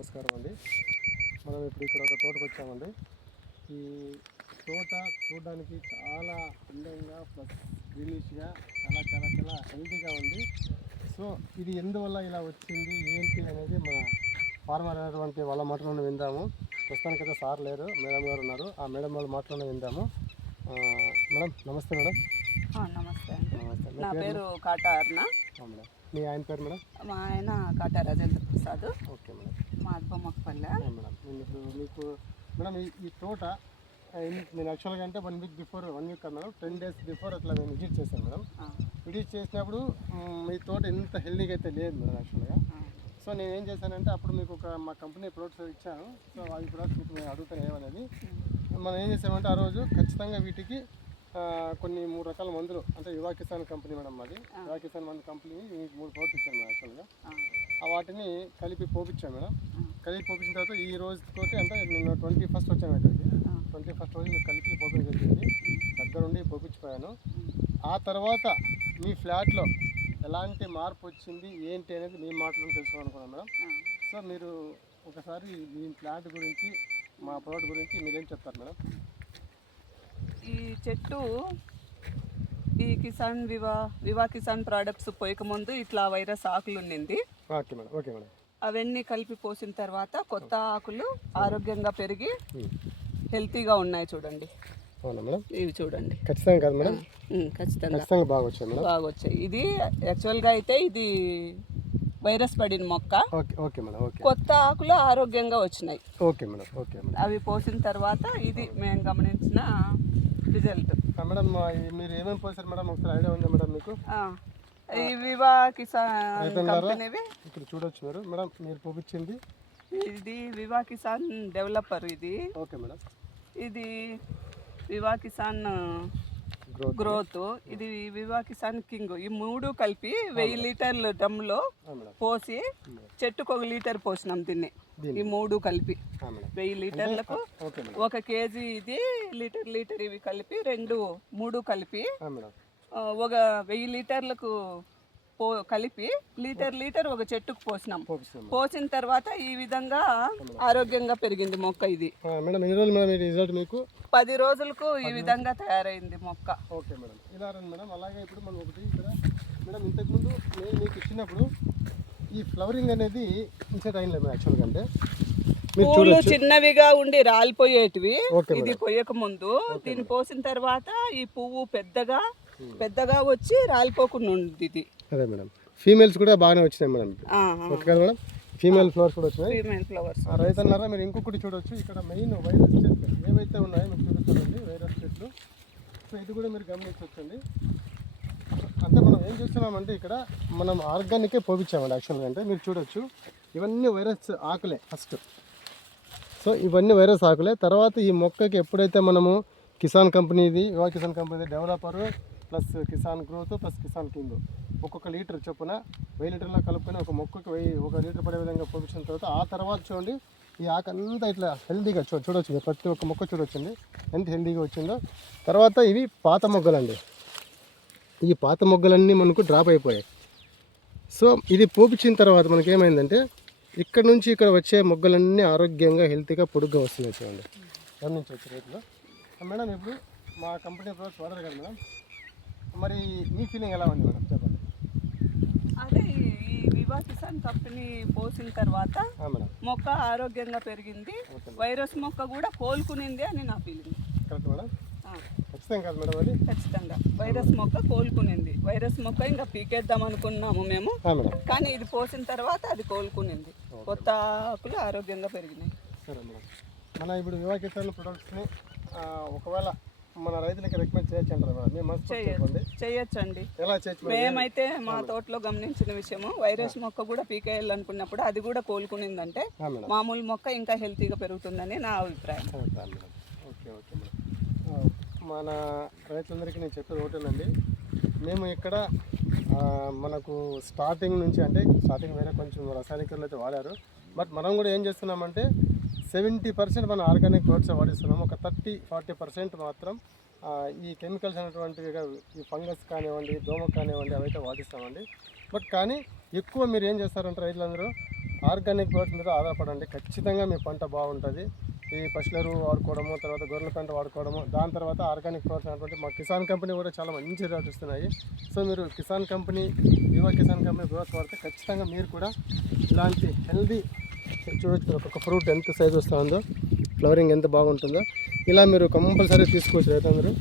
నమస్కారం అండి. మనం ఇప్పుడు ఇక్కడ ఒక తోటకు వచ్చామండి. ఈ తోట చూడడానికి చాలా అందంగా ప్లస్ గ్రీనిష్గా చాలా చాలా చాలా హెల్తీగా ఉంది. సో ఇది ఎందువల్ల ఇలా వచ్చింది ఏంటి అనేది మన ఫార్మర్ అనేటువంటి వాళ్ళ మాటలను విందాము. ప్రస్తుతానికైతే సార్ లేరు, మేడం గారు ఉన్నారు. ఆ మేడం వాళ్ళ మాటలను విందాము. మేడం నమస్తే. మేడం నమస్తే అండి. నమస్తే. నా పేరు కాటా అరుణ. మేడం మీ ఆయన పేరు మేడం? మా ఆయన కాటా రాజేంద్ర ప్రసాద్. Okay madam. మా అద్బొమ్మపల్లె. మేడం నేను ఇప్పుడు మీకు మేడం ఈ తోట నేను యాక్చువల్గా అంటే 1 వీక్ బిఫోర్, 1 వీక్ కాదు మేడం, 10 డేస్ బిఫోర్ అట్లా నేను విజిట్ చేశాను మేడం. విజిట్ చేసినప్పుడు మీ తోట ఎంత హెల్దీగా అయితే లేదు మేడం యాక్చువల్గా. సో నేను ఏం చేశానంటే అప్పుడు మీకు మా కంపెనీ ప్రొడక్ట్స్ ఇచ్చాను. సో అవి ప్రొడక్ట్స్ మీకు నేను అడుగుతాను ఏమనేది. మనం ఏం చేసామంటే ఆ రోజు ఖచ్చితంగా వీటికి కొన్ని 3 రకాల మందులు, అంటే యువా కిసాన్ కంపెనీ మేడం, అది యువా కిసాన్ మందు కంపెనీ మీకు 3 ప్రొడక్ట్స్ ఇచ్చాను మేడం యాక్చువల్గా. వాటిని కలిపి పోపించాను మేడం. కలిపి పోపించిన తర్వాత ఈ రోజుతోటి అంటే నేను 21st వచ్చాను ఇక్కడికి. 21st రోజు మీకు కలిపి పోపించింది, దగ్గరుండి పోపించిపోయాను. ఆ తర్వాత మీ ఫ్లాట్లో ఎలాంటి మార్పు వచ్చింది ఏంటి అనేది మీ మాటలను తెలుసుకోవాలనుకున్నాను మేడం. సో మీరు ఒకసారి మీ ఫ్లాట్ గురించి, మా ప్రోడక్ట్ గురించి మీరేం చెప్తారు మేడం? ఈ చెట్టు ఈ కిసాన్ వివా కిసాన్ ప్రోడక్ట్స్ పోయకముందు ఇట్లా వైరస్ ఆకులు ఉండింది. Okay madam. Okay madam. అవన్నీ కలిపి పోసిన తర్వాత కొత్త ఆకులు ఆరోగ్యంగా పెరిగి హెల్తీగా ఉన్నాయి. చూడండి. అవునా మేడం? ఇవి చూడండి. ఖచ్చితంగా కాదు మేడం? ఖచ్చితంగా బాగా వచ్చాయి మేడం. బాగా వచ్చాయి. ఇది యాక్చువల్గా అయితే ఇది వైరస్ పడిన మొక్క. Okay madam. ఓకే. కొత్త ఆకులు ఆరోగ్యంగా వచ్చినాయి. Okay madam. Okay madam. అవి పోసిన తర్వాత ఇది మేము గమనించిన రిజల్ట్. మేడం మీరు ఏమేమి పోసారు మేడం, ఒకసారి ఐడియా ఉందా మేడం మీకు? ఈ వివా కిసాన్ కంపెనీవి ఇక్కడ చూడొచ్చు మీరు మేడం. మీరు పోపించింది ఇది వివా కిసాన్ డెవలపర్. ఇది ఓకే మేడం. ఇది వివా కిసాన్ గ్రోత్, ఇది వివా కిసాన్ కింగ్. ఈ 3 కలిపి 1000 లీటర్ల డ్రమ్లో పోసి చెట్టుకు 1 లీటర్ పోసినాం దీన్ని. ఈ 3 కలిపి 1000 లీటర్లకు 1 కేజీ ఇది లీటర్ ఇవి కలిపి 3 కలిపి 1000 లీటర్లకు కలిపి లీటర్ ఒక చెట్టుకు పోసినాం. పోసిన తర్వాత ఈ విధంగా ఆరోగ్యంగా పెరిగింది మొక్క. ఇది మేడం ఎన్ని రోజులు మేడం రిజల్ట్ మీకు? 10 రోజులకు ఈ విధంగా తయారైంది మొక్క. Okay madam. ఇలా రండి మేడం. అలాగే ఇప్పుడు మనం ఒకటి ఇక్కడ మేడం, ఇంతకుముందు నేను మీకు ఇచ్చినప్పుడు ఈ ఫ్లవరింగ్ అనేది ఇన్సెట్ అయింది మేడం యాక్చువల్గా. అంటే పూలు చిన్నవిగా ఉండి రాలిపోయేటివి. ఇది పోయక ముందు దీన్ని పోసిన తర్వాత ఈ పువ్వు పెద్దగా వచ్చి రాలిపోకుండా ఉంది. ఇది అదే మేడం. ఫీమేల్స్ కూడా బాగానే వచ్చినాయి మేడం. ఓకే కదా మేడం? ఫీమేల్ ఫ్లవర్స్ కూడా వచ్చినాయి. ఫీమేల్ ఫ్లవర్స్ రైతన్నారా మీరు ఇంకొకటి చూడొచ్చు. ఇక్కడ మెయిన్ వైరస్ చెట్లు ఏవైతే ఉన్నాయో మీకు చూపిస్తానండి, వైరస్ చెట్లు. సో ఇది కూడా మీరు గమనించవచ్చండి. అంటే మనం ఏం చేస్తున్నామంటే ఇక్కడ మనం ఆర్గానికే పోపించామండి యాక్చువల్గా. అంటే మీరు చూడొచ్చు ఇవన్నీ వైరస్ ఆకులే ఫస్ట్. సో ఇవన్నీ వైరస్ ఆకులే. తర్వాత ఈ మొక్కకి ఎప్పుడైతే మనము కిసాన్ కంపెనీది, యువా కిసాన్ కంపెనీది developer plus Kisan growth plus Kisan king ఒక్కొక్క లీటర్ చొప్పున 1000 లీటర్లో కలుపుకొని ఒక మొక్కకి 1 లీటర్ పడే విధంగా పోపించిన తర్వాత ఆ తర్వాత చూడండి ఈ ఆకు అంతా ఇట్లా హెల్తీగా చూడొచ్చు. ప్రతి ఒక్క మొక్క చూడొచ్చండి ఎంత హెల్తీగా వచ్చిందో. తర్వాత ఇవి పాత మొగ్గలండి. ఈ పాత మొగ్గలన్నీ మనకు డ్రాప్ అయిపోయాయి. సో ఇది పోపించిన తర్వాత మనకి ఏమైందంటే ఇక్కడ నుంచి ఇక్కడ వచ్చే మొగ్గలన్నీ ఆరోగ్యంగా హెల్తీగా పొడుగ్గా వస్తున్నాయి. చూడండి, గమనించవచ్చు రేట్లో. మేడం ఇప్పుడు మా కంపెనీ ప్రొడక్ట్స్ వాడరు కదా మేడం, మరి మీ ఫీలింగ్ ఎలా ఉంది మేడం చెప్పండి? అదే ఈ వివా కిసాన్ కంపెనీ పోసిన తర్వాత మొక్క ఆరోగ్యంగా పెరిగింది. వైరస్ మొక్క కూడా కోలుకునింది అని నా ఫీలింగ్. Correct madam? ఖచ్చితంగా కాదు మేడం? అది ఖచ్చితంగా వైరస్ మొక్క కోలుకునింది. వైరస్ మొక్క ఇంకా పీకేద్దాం అనుకున్నాము మేము, కానీ ఇది పోసిన తర్వాత అది కోలుకునింది. కొత్త ఆకులు ఆరోగ్యంగా పెరిగినాయి. సరే మేడం. మన ఇప్పుడు యువా కిసాన్ ప్రొడక్ట్స్ని ఒకవేళ మన రైతులకి రికమెండ్ చేయొచ్చండి. ఎలా చేయొచ్చు? మేమైతే మా తోటలో గమనించిన విషయము, వైరస్ మొక్క కూడా పీకేయాలనుకున్నప్పుడు అది కూడా కోలుకునిందంటే మామూలు మొక్క ఇంకా హెల్తీగా పెరుగుతుందని నా అభిప్రాయం. Okay okay madam. మన రైతులందరికీ నేను చెప్పేది ఒకటేనండి, మేము ఇక్కడ మనకు స్టార్టింగ్ నుంచి అంటే స్టార్టింగ్ వేరే కొంచెం రసాయనికులు అయితే వాడారు. బట్ మనం కూడా ఏం చేస్తున్నామంటే 70% మనం ఆర్గానిక్ ప్రొడక్ట్స్ వాడిస్తున్నాము. ఒక 30-40% మాత్రం ఈ కెమికల్స్ అనేటువంటివి, ఈ ఫంగస్ కానివ్వండి, దోమ కానివ్వండి, అవైతే వాడిస్తామండి. బట్ కానీ ఎక్కువ మీరు ఏం చేస్తారంటే రైతులందరూ ఆర్గానిక్ ప్రోడక్ట్స్ మీద ఆధారపడండి, ఖచ్చితంగా మీ పంట బాగుంటుంది. ఈ పశువులు వాడుకోవడము, తర్వాత గొర్రెల పెంట వాడుకోవడము, దాని తర్వాత ఆర్గానిక్ ప్రోడక్ట్స్ అనేటువంటి మా కిసాన్ కంపెనీ కూడా చాలా మంచి రిజల్ట్స్ ఇస్తున్నాయి. సో మీరు Kisan company, Viva Kisan company products వాడితే ఖచ్చితంగా మీరు కూడా ఇలాంటి హెల్దీ, చూడొచ్చు ఒక్కొక్క ఫ్రూట్ ఎంత సైజ్ వస్తుందో, ఫ్లవరింగ్ ఎంత బాగుంటుందో, ఇలా మీరు కంపల్సరీ తీసుకోవచ్చు రైతులందరూ.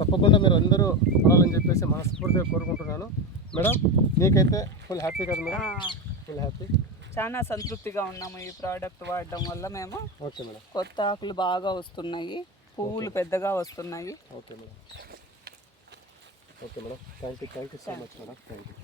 తప్పకుండా మీరు అందరూ పడాలని చెప్పేసి మనస్ఫూర్తిగా కోరుకుంటున్నాను. మేడం మీకైతే ఫుల్ హ్యాపీ కదా మేడం? ఫుల్ హ్యాపీ, చాలా సంతృప్తిగా ఉన్నాము ఈ ప్రోడక్ట్ వాడడం వల్ల. మేము ఓకే మేడం. కొత్త ఆకులు బాగా వస్తున్నాయి, పువ్వులు పెద్దగా వస్తున్నాయి. Okay madam. Okay madam, thank you so much madam, thank you.